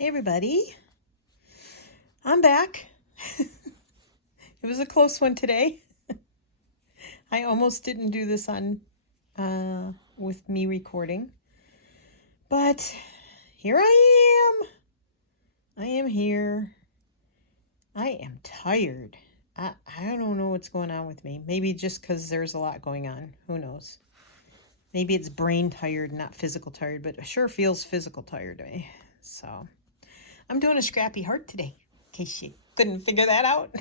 Hey everybody, I'm back. It was a close one today. I almost didn't do this on with me recording, but here I am. I am here. I am tired. I don't know what's going on with me. Maybe just because there's a lot going on. Who knows? Maybe it's brain tired, not physical tired, but it sure feels physical tired to me. So I'm doing a scrappy heart today, in case you couldn't figure that out.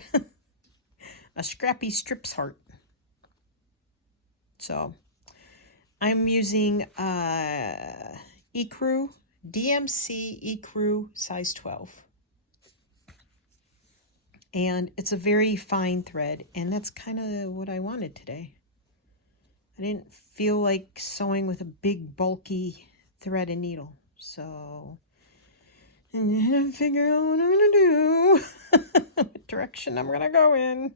A scrappy strips heart. So I'm using Ecru, DMC Ecru size 12. And it's a very fine thread, and that's kind of what I wanted today. I didn't feel like sewing with a big bulky thread and needle. So I'm gonna figure out what I'm gonna do. What direction I'm gonna go in.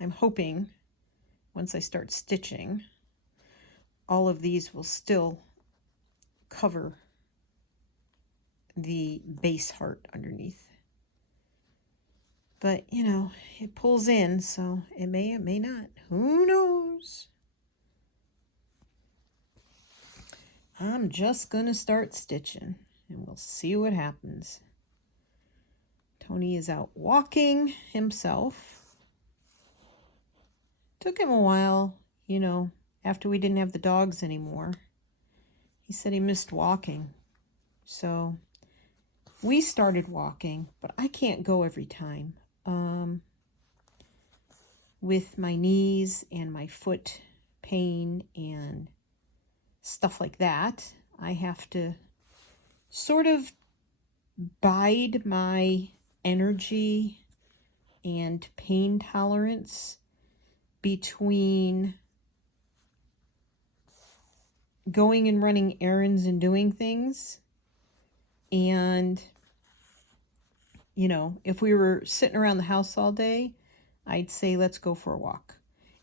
I'm hoping once I start stitching, all of these will still cover the base heart underneath. But, you know, it pulls in, so it may not. Who knows? I'm just going to start stitching, and we'll see what happens. Tony is out walking himself. Took him a while, you know, after we didn't have the dogs anymore. He said he missed walking. So we started walking, but I can't go every time. With my knees and my foot pain and stuff like that, I have to sort of bide my energy and pain tolerance between going and running errands and doing things. And, you know, if we were sitting around the house all day, I'd say, let's go for a walk.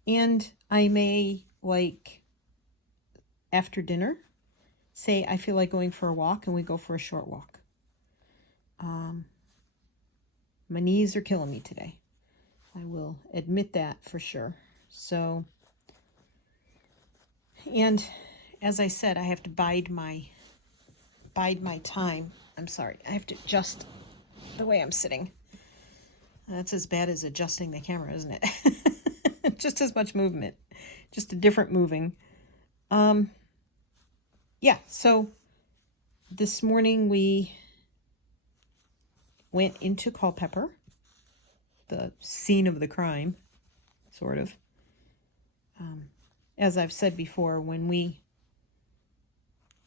And I may, like, after dinner, say, I feel like going for a walk, and we go for a short walk. My knees are killing me today. I will admit that for sure. So, and as I said, I have to bide my time. I'm sorry, I have to adjust the way I'm sitting. That's as bad as adjusting the camera, isn't it? Just as much movement, just a different moving. Yeah, so this morning we went into Culpeper, the scene of the crime, sort of. As I've said before, when we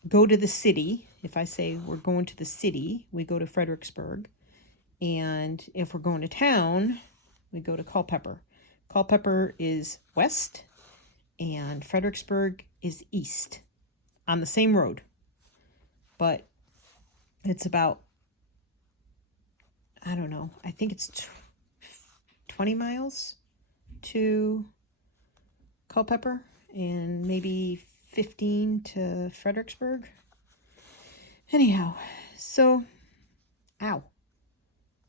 go to the city, if I say we're going to the city, we go to Fredericksburg. And if we're going to town, we go to Culpeper. Culpeper is west, and Fredericksburg is east, on the same road. But it's about, I don't know, I think it's 20 miles to Culpeper, and maybe 15 to Fredericksburg. Anyhow, so, ow.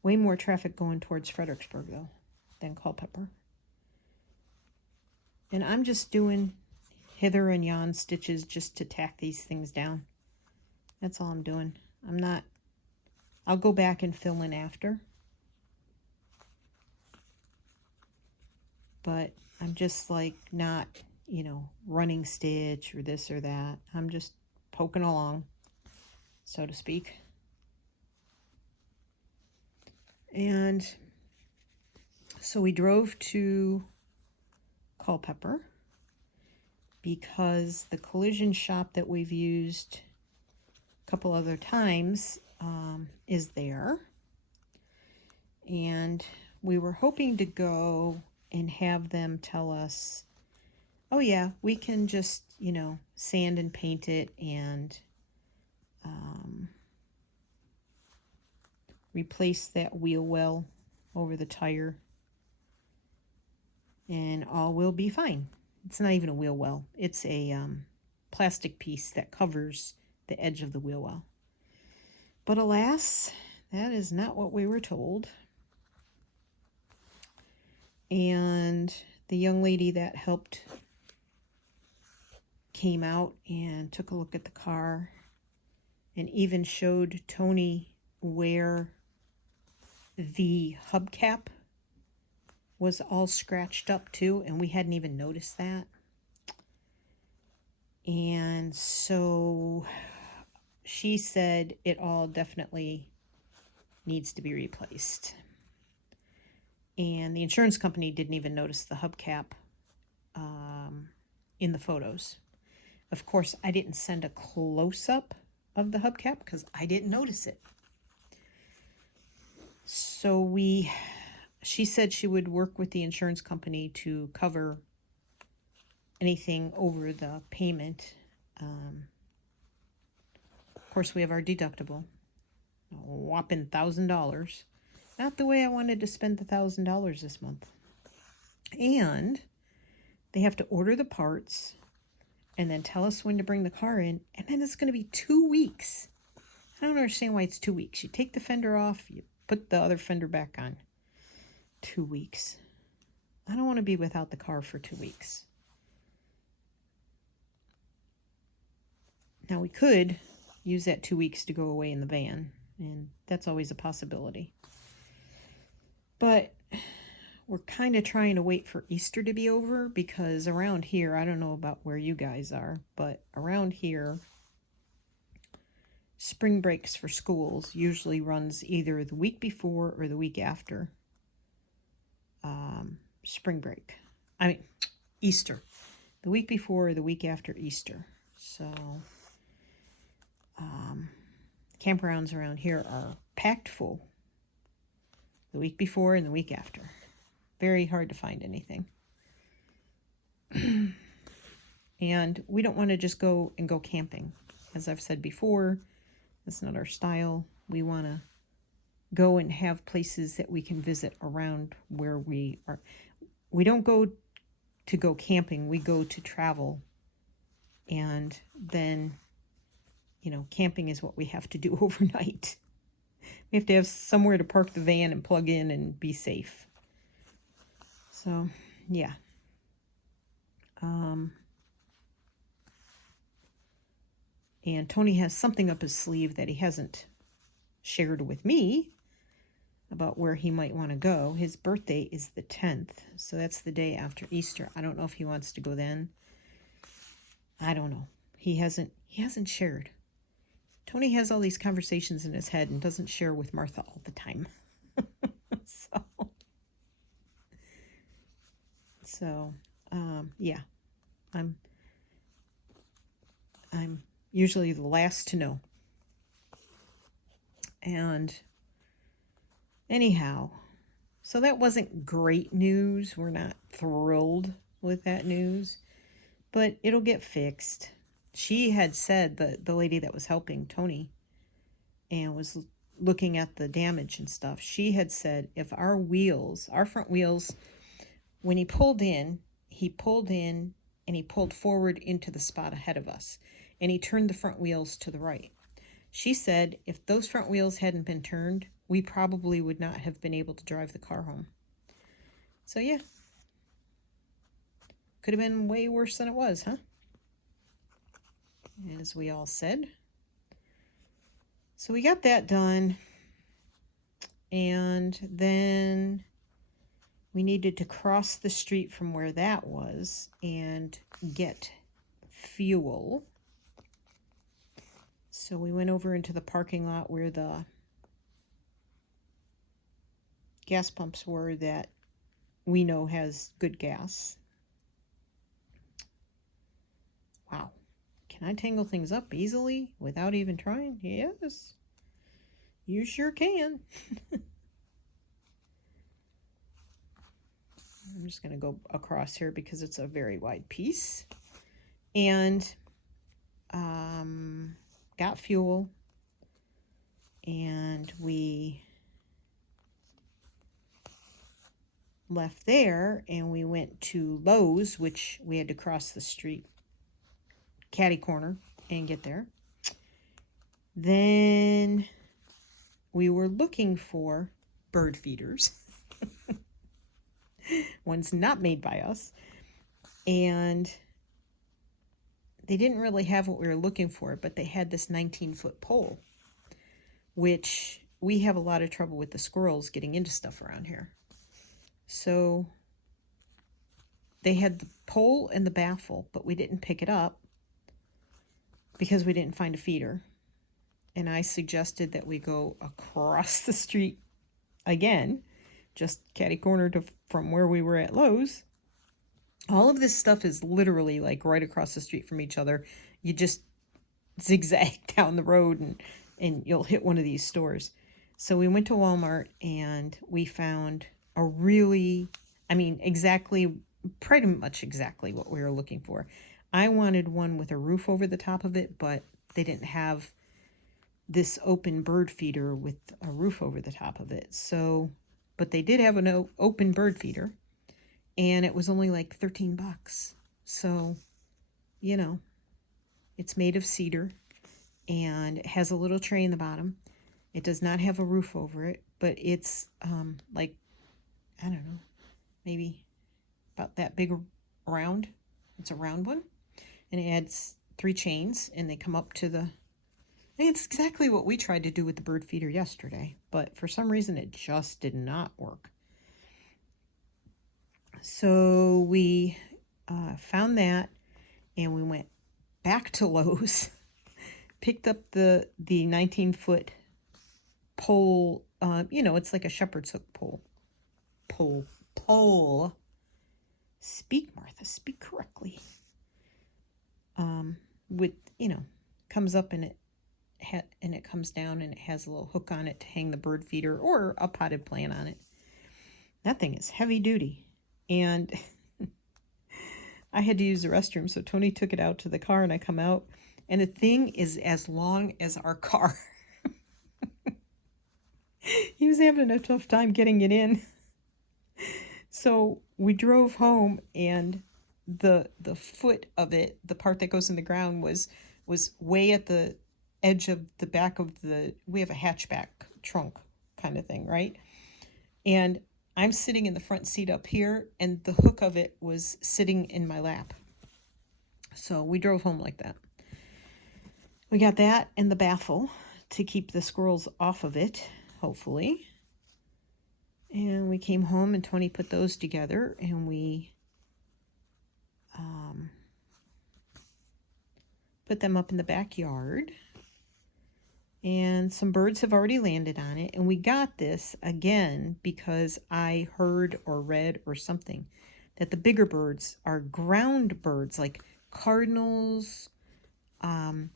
Way more traffic going towards Fredericksburg, though, than Culpeper. And I'm just doing hither and yon stitches just to tack these things down. That's all I'm doing. I'll go back and fill in after. But I'm just like not, you know, running stitch or this or that. I'm just poking along, so to speak. And so we drove to Culpeper because the collision shop that we've used a couple other times is there. And we were hoping to go and have them tell us, oh yeah, we can just, you know, sand and paint it and replace that wheel well over the tire, and all will be fine. It's not even a wheel well. It's a plastic piece that covers the edge of the wheel well. But alas, that is not what we were told. And the young lady that helped came out and took a look at the car and even showed Tony where the hubcap was all scratched up too, and we hadn't even noticed that. And so she said it all definitely needs to be replaced. And the insurance company didn't even notice the hubcap in the photos. Of course, I didn't send a close-up of the hubcap because I didn't notice it. So she said she would work with the insurance company to cover anything over the payment. Of course, we have our deductible, a whopping $1,000. Not the way I wanted to spend the $1,000 this month. And they have to order the parts and then tell us when to bring the car in, and then it's going to be 2 weeks. I don't understand why it's 2 weeks. You take the fender off, you put the other fender back on. 2 weeks. I don't want to be without the car for 2 weeks. Now, we could use that 2 weeks to go away in the van, and that's always a possibility. But we're kind of trying to wait for Easter to be over, because around here, I don't know about where you guys are, but around here, spring breaks for schools usually runs either the week before or the week after spring break. Easter. The week before or the week after Easter. So campgrounds around here are packed full the week before and the week after. Very hard to find anything. And we don't want to just go camping. As I've said before, that's not our style. We want to go and have places that we can visit around where we are. We don't go to go camping. We go to travel. And then, camping is what we have to do overnight. We have to have somewhere to park the van and plug in and be safe. So, yeah. And Tony has something up his sleeve that he hasn't shared with me about where he might want to go. His birthday is the 10th, so that's the day after Easter. I don't know if he wants to go then. I don't know. He hasn't shared. Tony has all these conversations in his head and doesn't share with Martha all the time. So, yeah, I'm usually the last to know. And anyhow, so that wasn't great news. We're not thrilled with that news, but it'll get fixed. She had said, the lady that was helping Tony and was looking at the damage and stuff, she had said if our front wheels, when he pulled in and he pulled forward into the spot ahead of us, and he turned the front wheels to the right. She said if those front wheels hadn't been turned, we probably would not have been able to drive the car home. So yeah, could have been way worse than it was, huh? As we all said. So we got that done, and then we needed to cross the street from where that was and get fuel. So we went over into the parking lot where the gas pumps were that we know has good gas. Wow. Can I tangle things up easily without even trying? Yes. You sure can. I'm just going to go across here because it's a very wide piece. And got fuel, and we left there and we went to Lowe's, which we had to cross the street catty corner and get there. Then we were looking for bird feeders. One's not made by us. And they didn't really have what we were looking for, but they had this 19-foot pole, which we have a lot of trouble with the squirrels getting into stuff around here. So they had the pole and the baffle, but we didn't pick it up because we didn't find a feeder. And I suggested that we go across the street again, just catty corner from where we were at Lowe's. All of this stuff is literally like right across the street from each other. You just zigzag down the road and you'll hit one of these stores. So we went to Walmart and we found a really, pretty much exactly what we were looking for. I wanted one with a roof over the top of it, but they didn't have this open bird feeder with a roof over the top of it. So, but they did have an open bird feeder, and it was only like $13. So, you know, it's made of cedar and it has a little tray in the bottom. It does not have a roof over it, but it's like, I don't know, maybe about that big around. It's a round one, and it adds 3 chains, and they come up to the, it's exactly what we tried to do with the bird feeder yesterday, but for some reason it just did not work. So we found that, and we went back to Lowe's, picked up the 19-foot pole. It's like a shepherd's hook pole. Pole. Speak, Martha, speak correctly. With, comes up and it comes down, and it has a little hook on it to hang the bird feeder or a potted plant on it. That thing is heavy duty. And I had to use the restroom, so Tony took it out to the car, and I come out, and the thing is as long as our car. He was having a tough time getting it in. So we drove home, and the foot of it, the part that goes in the ground, was way at the edge of the back of we have a hatchback trunk kind of thing, right? And I'm sitting in the front seat up here, and the hook of it was sitting in my lap. So we drove home like that. We got that and the baffle to keep the squirrels off of it, hopefully. And we came home, and Tony put those together, and we put them up in the backyard. And some birds have already landed on it. And we got this again because I heard or read or something that the bigger birds are ground birds, like cardinals,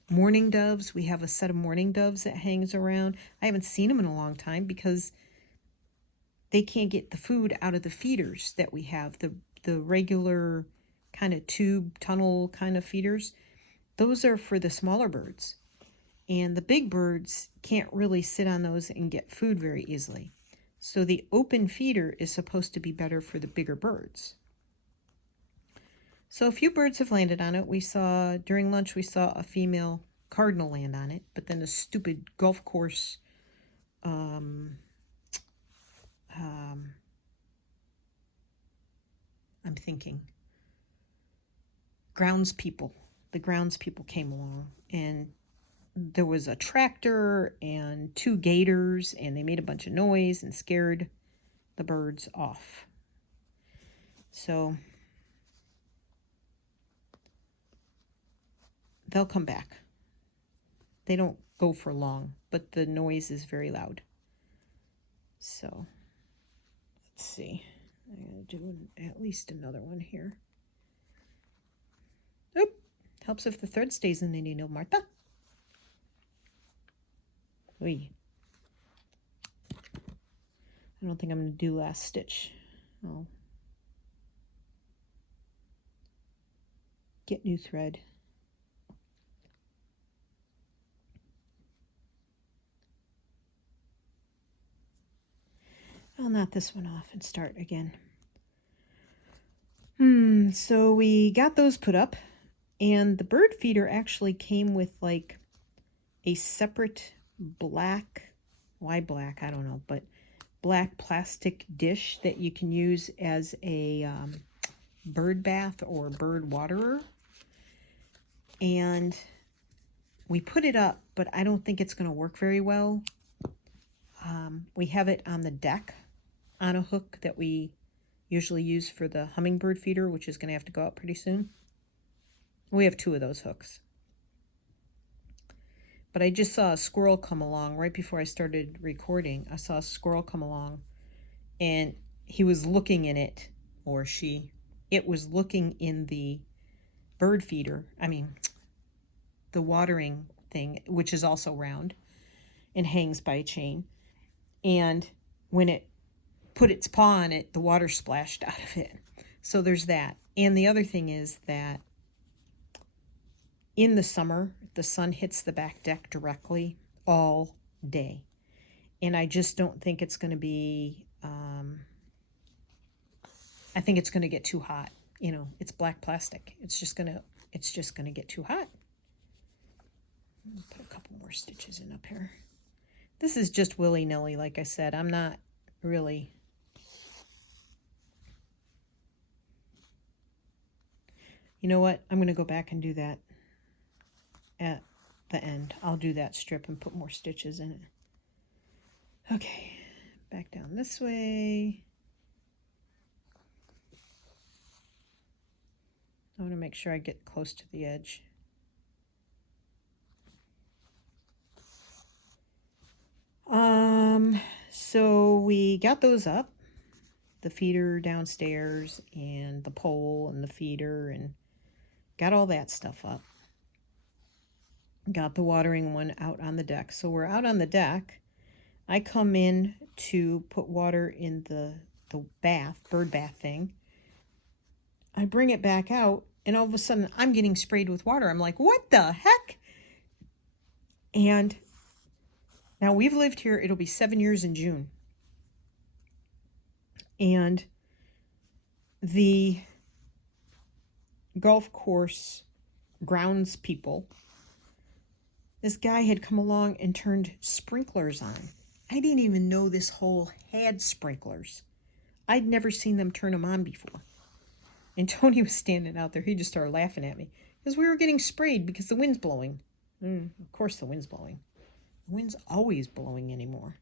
mourning doves. We have a set of mourning doves that hangs around. I haven't seen them in a long time because they can't get the food out of the feeders that we have, the regular kind of tube tunnel kind of feeders. Those are for the smaller birds. And the big birds can't really sit on those and get food very easily. So the open feeder is supposed to be better for the bigger birds. So a few birds have landed on it. During lunch, we saw a female cardinal land on it, but then a stupid golf course I'm thinking the groundspeople came along, and there was a tractor and 2 gators, and they made a bunch of noise and scared the birds off. So they'll come back. They don't go for long, but the noise is very loud. So let's see. I'm going to do at least another one here. Oop! Helps if the thread stays in the needle, Martha. Oy. I don't think I'm going to do last stitch. I'll get new thread. I'll knot this one off and start again. So we got those put up, And the bird feeder actually came with like a separate black, why black, I don't know, but black plastic dish that you can use as a bird bath or bird waterer. And we put it up, but I don't think it's going to work very well. We have it on the deck on a hook that we usually use for the hummingbird feeder, which is going to have to go out pretty soon. We have 2 of those hooks. But I just saw a squirrel come along right before I started recording. I saw a squirrel come along, and he was looking in it, or she. It was looking in the bird feeder. I mean, the watering thing, which is also round and hangs by a chain. And when it put its paw on it, the water splashed out of it. So there's that. And the other thing is that in the summer, the sun hits the back deck directly all day. And I just don't think it's going to be, I think it's going to get too hot. You know, it's black plastic. It's just going to get too hot. Put a couple more stitches in up here. This is just willy-nilly, like I said. I'm not really... You know what? I'm going to go back and do that at the end. I'll do that strip and put more stitches in it. Okay, back down this way. I want to make sure I get close to the edge. So we got those up, the feeder downstairs and the pole and the feeder, and got all that stuff up. Got the watering one out on the deck. So we're out on the deck. I come in to put water in the bath, bird bath thing. I bring it back out, and all of a sudden I'm getting sprayed with water. I'm like, what the heck? And now we've lived here, it'll be 7 years in June. And the golf course grounds people, this guy had come along and turned sprinklers on. I didn't even know this hole had sprinklers. I'd never seen them turn them on before. And Tony was standing out there. He just started laughing at me because we were getting sprayed because the wind's blowing. Of course the wind's blowing. The wind's always blowing anymore.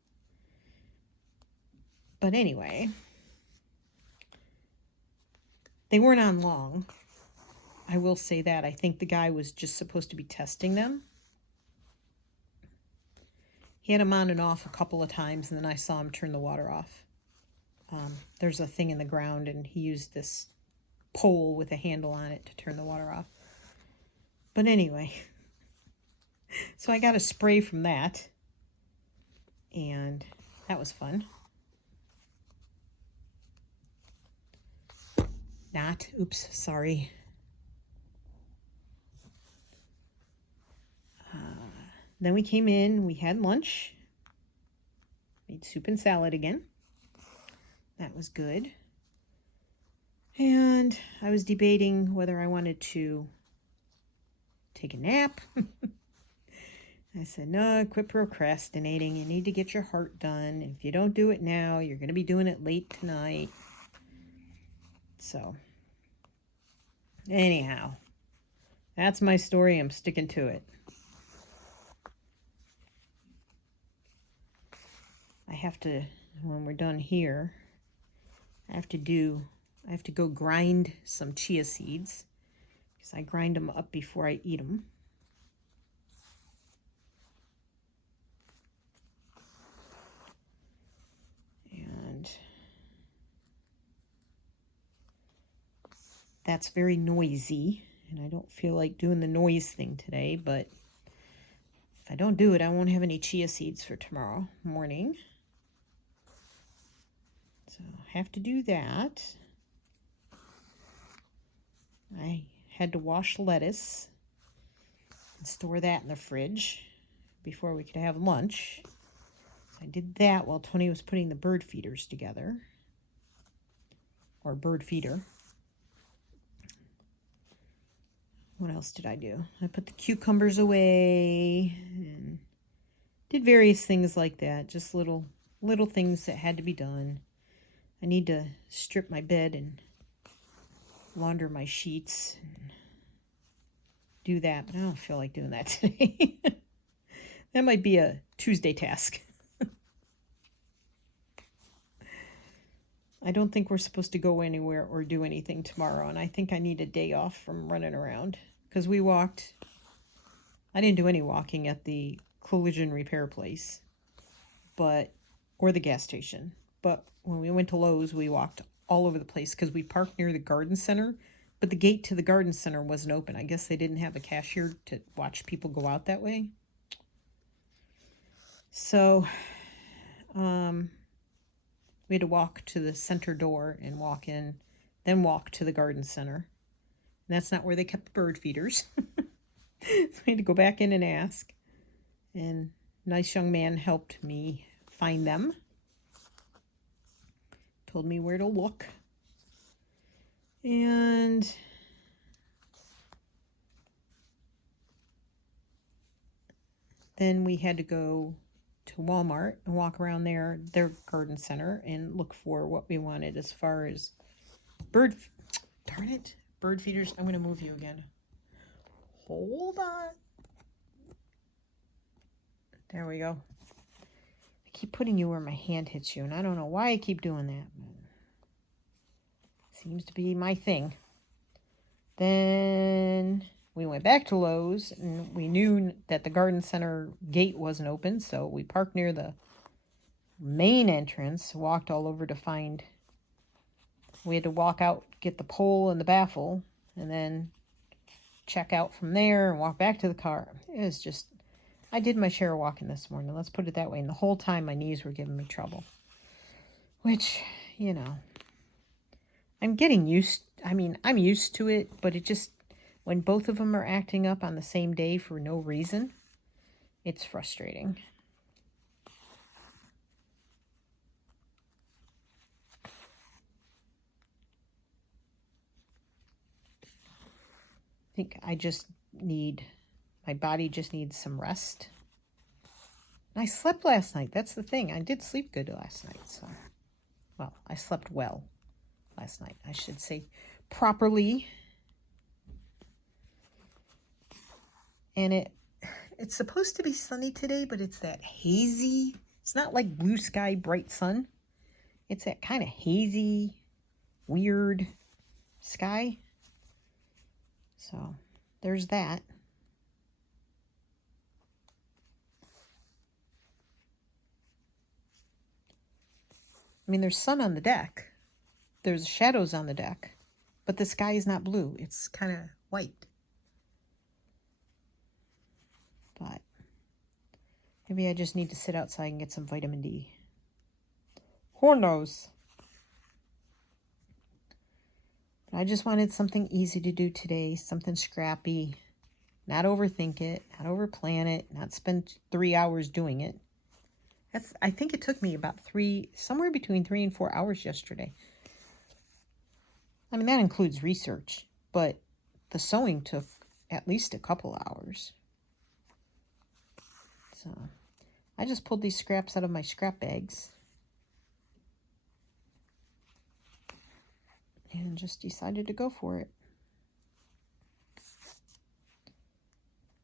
But anyway, they weren't on long. I will say that. I think the guy was just supposed to be testing them. He had them on and off a couple of times, and then I saw him turn the water off. There's a thing in the ground, and he used this pole with a handle on it to turn the water off. But anyway, so I got a spray from that, and that was fun. Oops, sorry. Then we came in, we had lunch, made soup and salad again. That was good. And I was debating whether I wanted to take a nap. I said, no, quit procrastinating. You need to get your heart done. If you don't do it now, you're going to be doing it late tonight. So, anyhow, that's my story. I'm sticking to it. I have to, when we're done here, I have to go grind some chia seeds because I grind them up before I eat them. And that's very noisy, and I don't feel like doing the noise thing today, but if I don't do it, I won't have any chia seeds for tomorrow morning. So I have to do that. I had to wash lettuce and store that in the fridge before we could have lunch. So I did that while Tony was putting the bird feeders together, or bird feeder. What else did I do? I put the cucumbers away and did various things like that. Just little things that had to be done. I need to strip my bed and launder my sheets and do that, but I don't feel like doing that today. That might be a Tuesday task. I don't think we're supposed to go anywhere or do anything tomorrow, and I think I need a day off from running around because we walked. I didn't do any walking at the collision repair place, or the gas station. But when we went to Lowe's, we walked all over the place because we parked near the garden center, but the gate to the garden center wasn't open. I guess they didn't have a cashier to watch people go out that way. So, we had to walk to the center door and walk in, then walk to the garden center. And that's not where they kept the bird feeders. So we had to go back in and ask. And a nice young man helped me find them. Told me where to look. And then we had to go to Walmart and walk around their garden center and look for what we wanted as far as bird feeders. I'm going to move you again. Hold on. There we go. I keep putting you where my hand hits you, and I don't know why I keep doing that. Seems to be my thing. Then we went back to Lowe's, and we knew that the garden center gate wasn't open, so we parked near the main entrance, walked all over to find. We had to walk out, get the pole and the baffle, and then check out from there and walk back to the car. It was just, I did my share of walking this morning, let's put it that way, and the whole time my knees were giving me trouble. Which, I'm getting used, I'm used to it, but it just, when both of them are acting up on the same day for no reason, it's frustrating. I think my body just needs some rest. And I slept last night. That's the thing. I did sleep good last night. So, well, I slept well last night. I should say properly. And it's supposed to be sunny today, but it's that hazy. It's not like blue sky, bright sun. It's that kind of hazy, weird sky. So there's that. There's sun on the deck. There's shadows on the deck. But the sky is not blue. It's kind of white. But maybe I just need to sit outside and get some vitamin D. Who knows? But I just wanted something easy to do today. Something scrappy. Not overthink it. Not overplan it. Not spend 3 hours doing it. I think it took me about somewhere between 3 and 4 hours yesterday. That includes research, but the sewing took at least a couple hours. So I just pulled these scraps out of my scrap bags and just decided to go for it.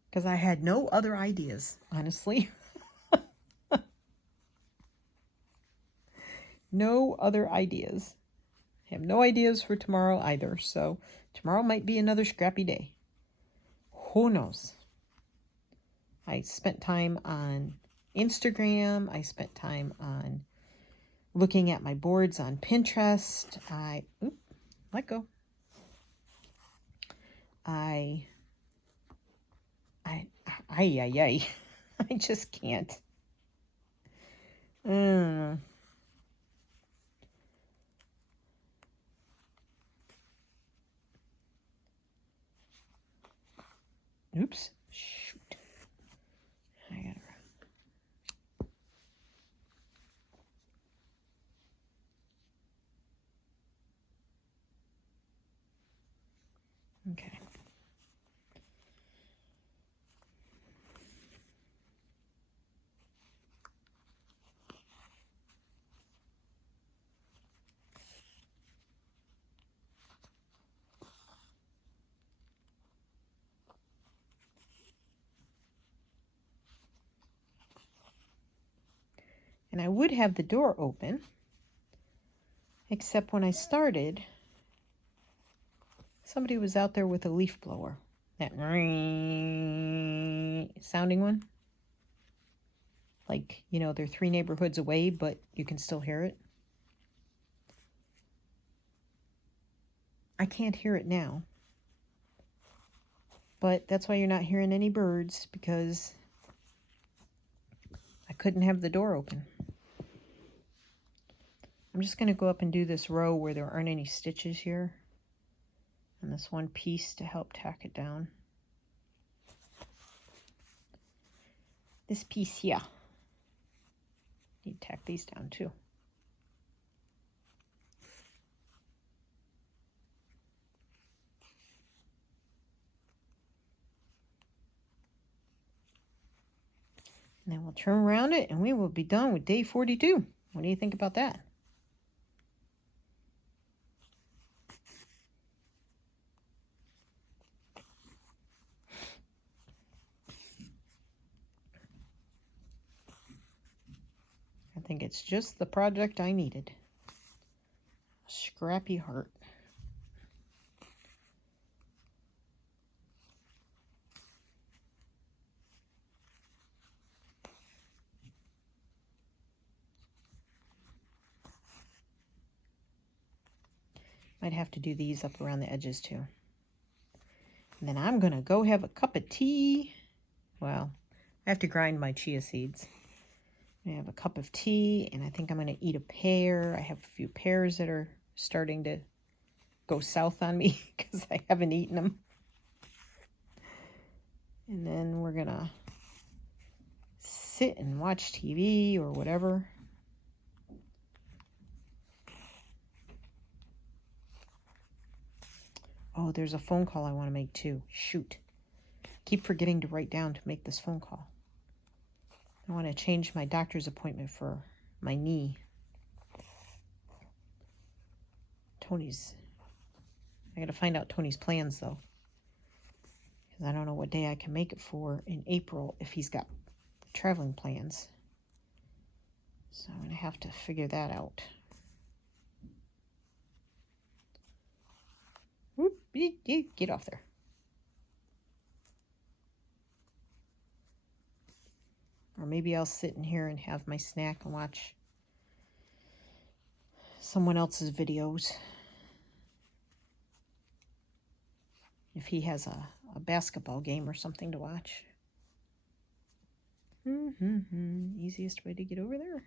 Because I had no other ideas, honestly. No other ideas. I have no ideas for tomorrow either, so tomorrow might be another scrappy day. Who knows? I spent time on Instagram. I spent time on looking at my boards on Pinterest. Let go. I just can't. Oops. Shoot. I gotta. Okay. And I would have the door open, except when I started, somebody was out there with a leaf blower. That sounding one. Like, you know, they're 3 neighborhoods away, but you can still hear it. I can't hear it now. But that's why you're not hearing any birds, because I couldn't have the door open. I'm just going to go up and do this row where there aren't any stitches here. And this one piece to help tack it down. This piece here. Need to tack these down too. And then we'll turn around it and we will be done with day 42. What do you think about that? I think it's just the project I needed. A scrappy heart. Might have to do these up around the edges too. And then I'm going to go have a cup of tea. Well, I have to grind my chia seeds. I have a cup of tea, and I think I'm going to eat a pear. I have a few pears that are starting to go south on me because I haven't eaten them. And then we're going to sit and watch TV or whatever. Oh, there's a phone call I want to make too. Shoot. Keep forgetting to write down to make this phone call. I want to change my doctor's appointment for my knee. I got to find out Tony's plans though. Because I don't know what day I can make it for in April if he's got traveling plans. So I'm going to have to figure that out. Whoop, get off there. Or maybe I'll sit in here and have my snack and watch someone else's videos. If he has a basketball game or something to watch. Easiest way to get over there.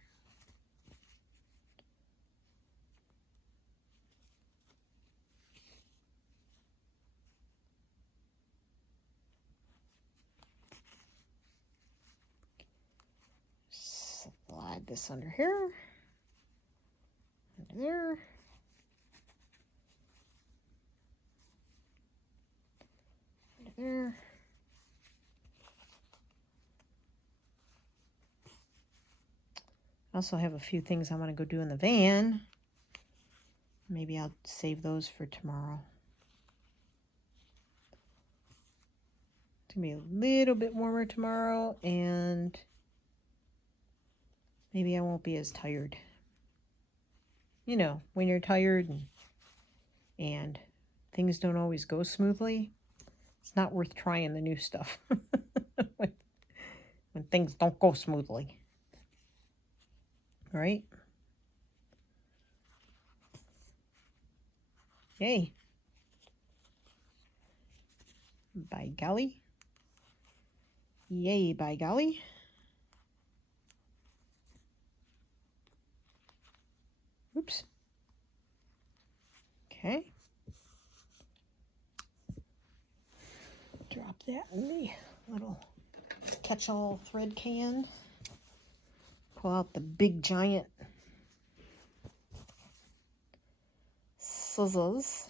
Slide this under here. Under there. Under there. I also have a few things I want to go do in the van. Maybe I'll save those for tomorrow. It's going to be a little bit warmer tomorrow, and maybe I won't be as tired. You know, when you're tired and things don't always go smoothly, it's not worth trying the new stuff when things don't go smoothly. Right? Yay. By golly. Yay, by golly. Oops. Okay. Drop that in the little catch-all thread can. Pull out the big giant scissors.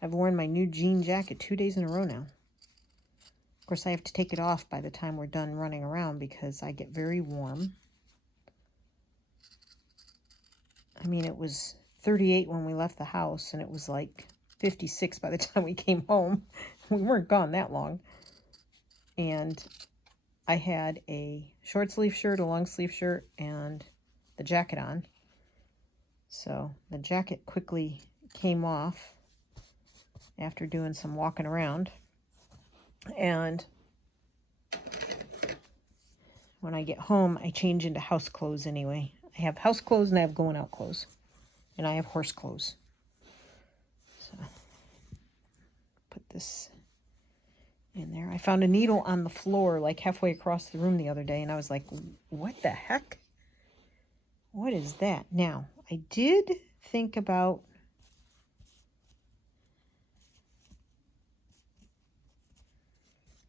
I've worn my new jean jacket 2 days in a row now. course, I have to take it off by the time we're done running around because I get very warm. I mean, it was 38 when we left the house, and it was like 56 by the time we came home. We weren't gone that long. And I had a short sleeve shirt, a long sleeve shirt, and the jacket on. So the jacket quickly came off after doing some walking around. And when I get home, I change into house clothes anyway. I have house clothes and I have going out clothes. And I have horse clothes. So put this in there. I found a needle on the floor like halfway across the room the other day, and I was like, what the heck? What is that? Now, I did think about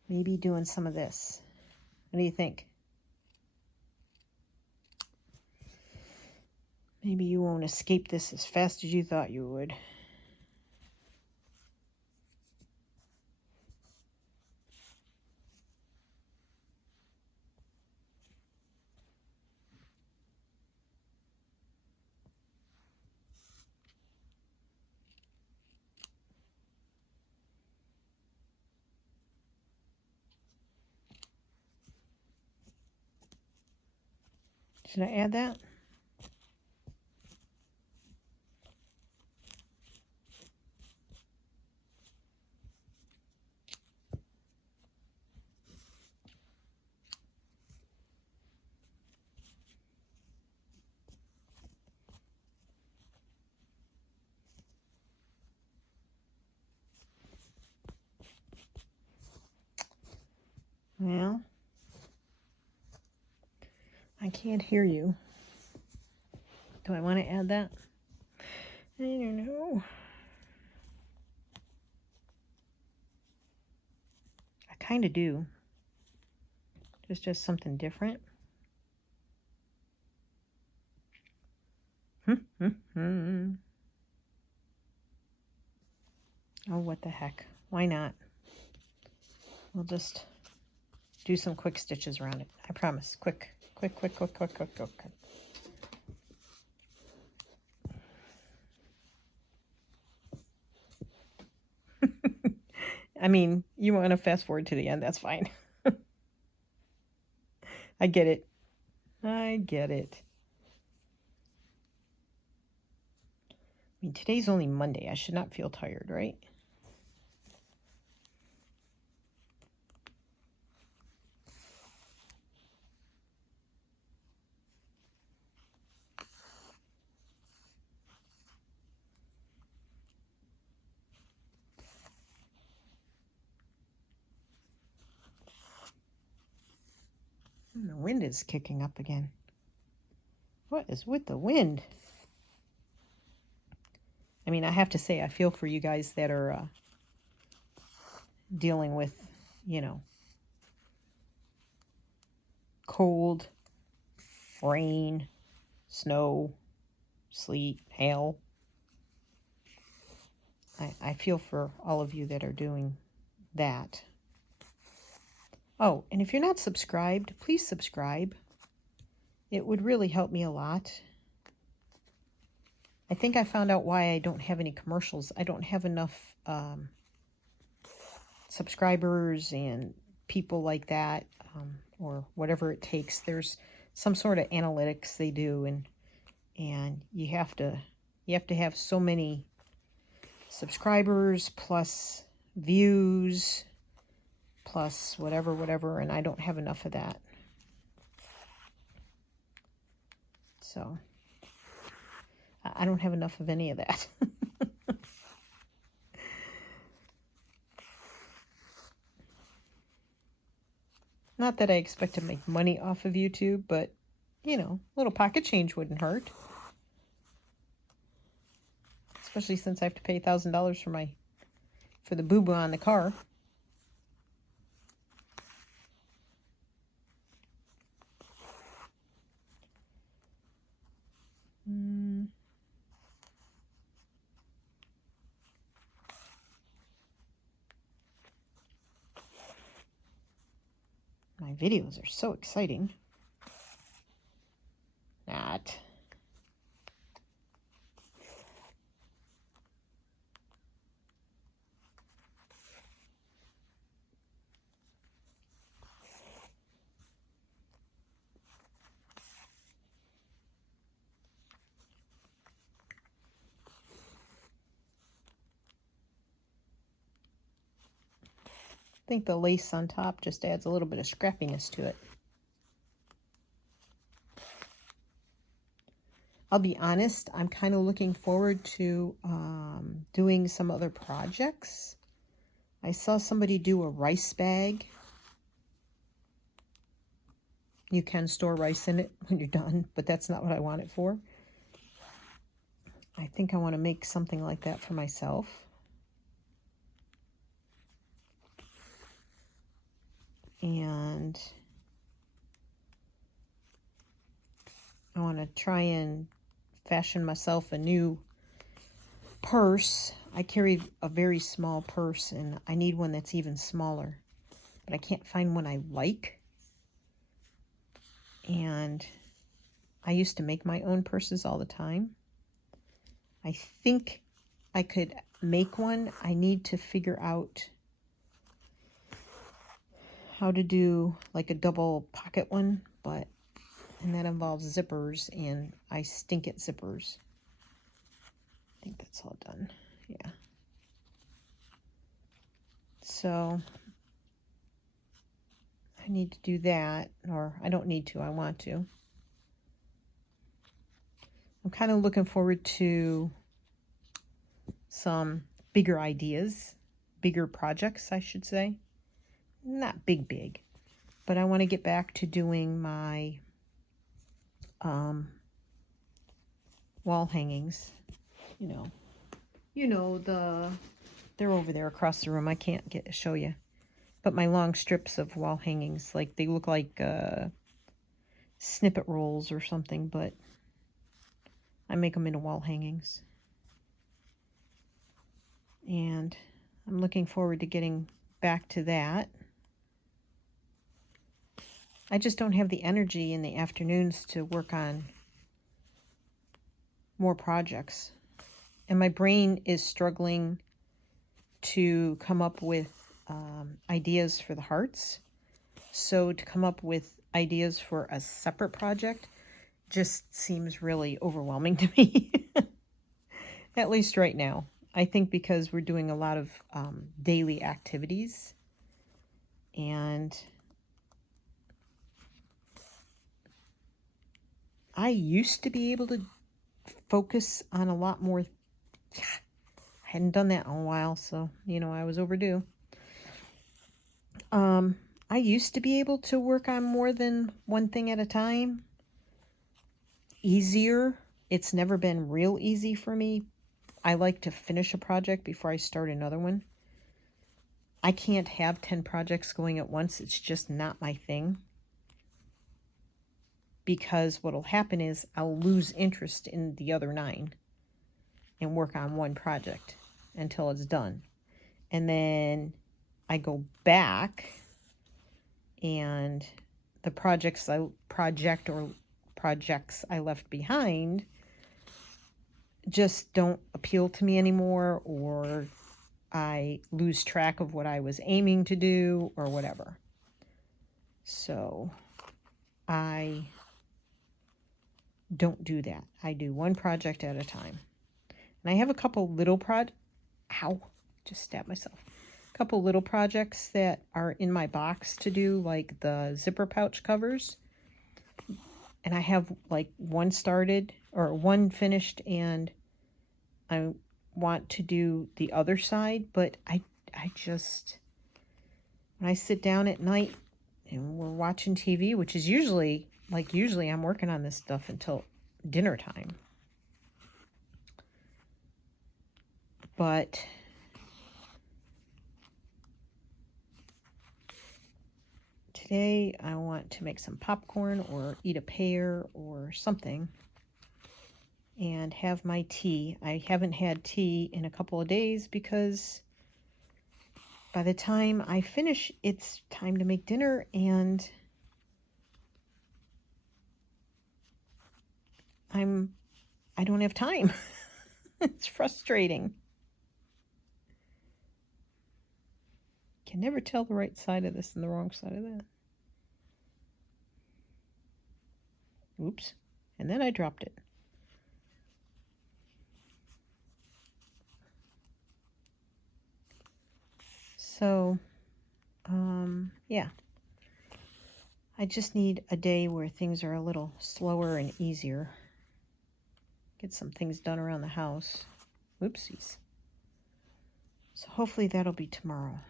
maybe doing some of this. What do you think? Maybe you won't escape this as fast as you thought you would. Should I add that? Well, I can't hear you. Do I want to add that? I don't know. I kind of do. Just something different. Oh, what the heck. Why not? We'll just do some quick stitches around it. I promise. Quick. Quick, quick, quick, quick, quick, quick, quick. I mean, you want to fast forward to the end, that's fine. I get it. I get it. I mean, today's only Monday. I should not feel tired, right? And the wind is kicking up again. What is with the wind? I mean, I have to say, I feel for you guys that are dealing with, you know, cold, rain, snow, sleet, hail. I feel for all of you that are doing that. Oh, and if you're not subscribed, please subscribe. It would really help me a lot. I think I found out why I don't have any commercials. I don't have enough subscribers and people like that, or whatever it takes. There's some sort of analytics they do, and you have to have so many subscribers plus views plus whatever, and I don't have enough of that. So I don't have enough of any of that. Not that I expect to make money off of YouTube, but, you know, a little pocket change wouldn't hurt. Especially since I have to pay $1,000 for the boo-boo on the car. My videos are so exciting. Not. I think the lace on top just adds a little bit of scrappiness to it. I'll be honest, I'm kind of looking forward to doing some other projects. I saw somebody do a rice bag. You can store rice in it when you're done, but that's not what I want it for. I think I want to make something like that for myself. And I want to try and fashion myself a new purse. I carry a very small purse and I need one that's even smaller, but I can't find one I like. And I used to make my own purses all the time. I think I could make one. I need to figure out how to do like a double pocket one, and that involves zippers, and I stink at zippers. I think that's all done. Yeah. So I need to do that, or I don't need to, I want to. I'm kind of looking forward to some bigger ideas, bigger projects, I should say. Not big, but I want to get back to doing my wall hangings. They're over there across the room. I can't show you, but my long strips of wall hangings, like they look like snippet rolls or something, but I make them into wall hangings. And I'm looking forward to getting back to that. I just don't have the energy in the afternoons to work on more projects. And my brain is struggling to come up with ideas for the hearts. So to come up with ideas for a separate project just seems really overwhelming to me. At least right now. I think because we're doing a lot of daily activities. And I used to be able to focus on a lot more. I hadn't done that in a while, so, I was overdue. I used to be able to work on more than one thing at a time. Easier. It's never been real easy for me. I like to finish a project before I start another one. I can't have 10 projects going at once. It's just not my thing. Because what'll happen is I'll lose interest in the other 9 and work on one project until it's done. And then I go back and the projects I left behind just don't appeal to me anymore, or I lose track of what I was aiming to do or whatever. So I don't do that. I do one project at a time. And I have a couple little just stabbed myself. A couple little projects that are in my box to do, like the zipper pouch covers. And I have like one started or one finished, and I want to do the other side, but I just, when I sit down at night and we're watching TV, which is usually I'm working on this stuff until dinner time. But today I want to make some popcorn or eat a pear or something and have my tea. I haven't had tea in a couple of days because by the time I finish, it's time to make dinner, and I don't have time. It's frustrating. Can never tell the right side of this and the wrong side of that. Oops. And then I dropped it. So, yeah. I just need a day where things are a little slower and easier. Get some things done around the house. Whoopsies. So hopefully that'll be tomorrow.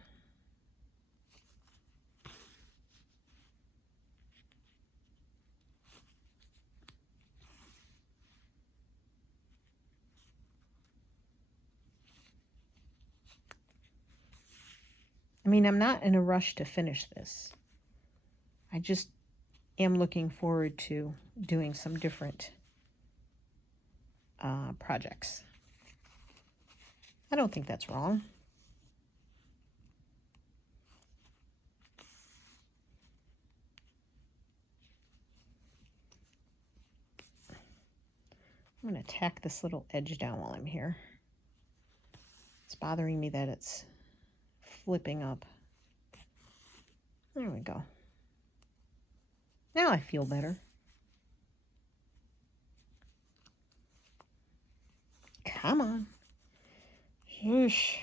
I mean, I'm not in a rush to finish this. I just am looking forward to doing some different projects. I don't think that's wrong. I'm going to tack this little edge down while I'm here. It's bothering me that it's flipping up. There we go. Now I feel better. Come on. Shoosh.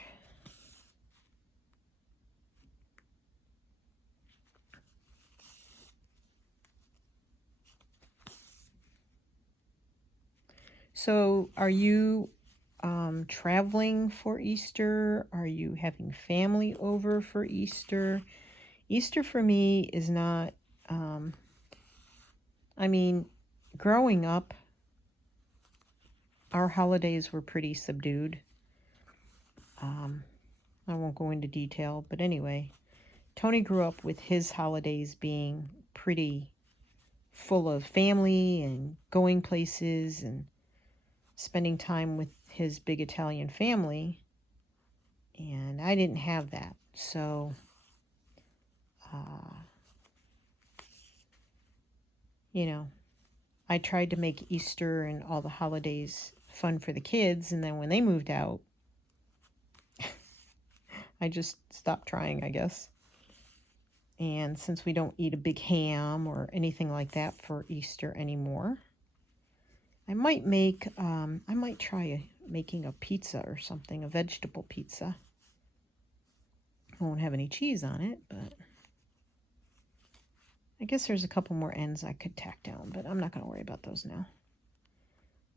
So are you traveling for Easter? Are you having family over for Easter? Easter for me is not, I mean, growing up, our holidays were pretty subdued. I won't go into detail, but anyway, Tony grew up with his holidays being pretty full of family and going places and spending time with his big Italian family, and I didn't have that. So you know, I tried to make Easter and all the holidays fun for the kids, and then when they moved out, I just stopped trying, I guess. And since we don't eat a big ham or anything like that for Easter anymore, I might try making a pizza or something, a vegetable pizza. I won't have any cheese on it, but I guess there's a couple more ends I could tack down, but I'm not going to worry about those now.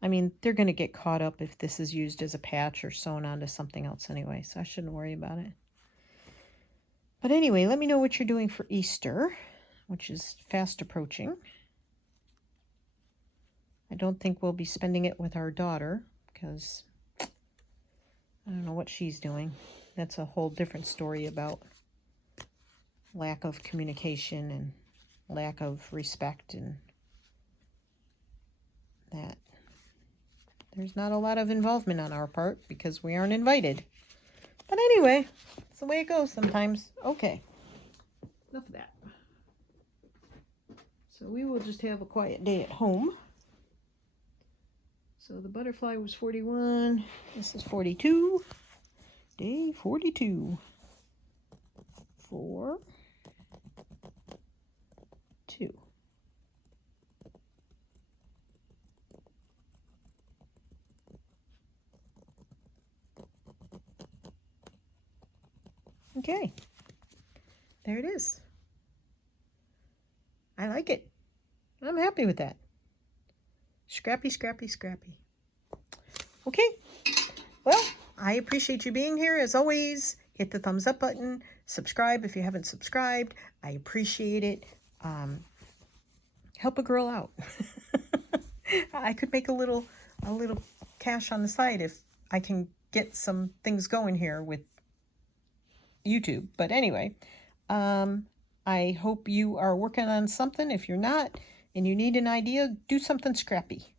I mean, they're going to get caught up if this is used as a patch or sewn onto something else anyway, so I shouldn't worry about it. But anyway, let me know what you're doing for Easter, which is fast approaching. I don't think we'll be spending it with our daughter because I don't know what she's doing. That's a whole different story about lack of communication and lack of respect, and that there's not a lot of involvement on our part because we aren't invited. But anyway, it's the way it goes sometimes. Okay, enough of that. So we will just have a quiet day at home. So the butterfly was 41. This is 42. Day 42. 4, 2. Okay, there it is. I like it. I'm happy with that. Scrappy, scrappy, scrappy. Okay, well, I appreciate you being here. As always, hit the thumbs up button. Subscribe if you haven't subscribed. I appreciate it. Help a girl out. I could make a little cash on the side if I can get some things going here with YouTube. But anyway, I hope you are working on something. If you're not and you need an idea, do something scrappy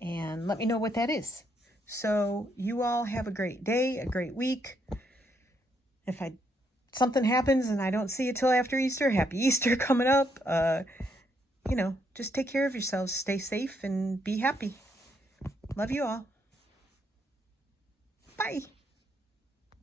and let me know what that is. So you all have a great day, a great week. if something happens and I don't see it till after Easter, happy Easter coming up. Just take care of yourselves, stay safe, and be happy. Love you all. Bye.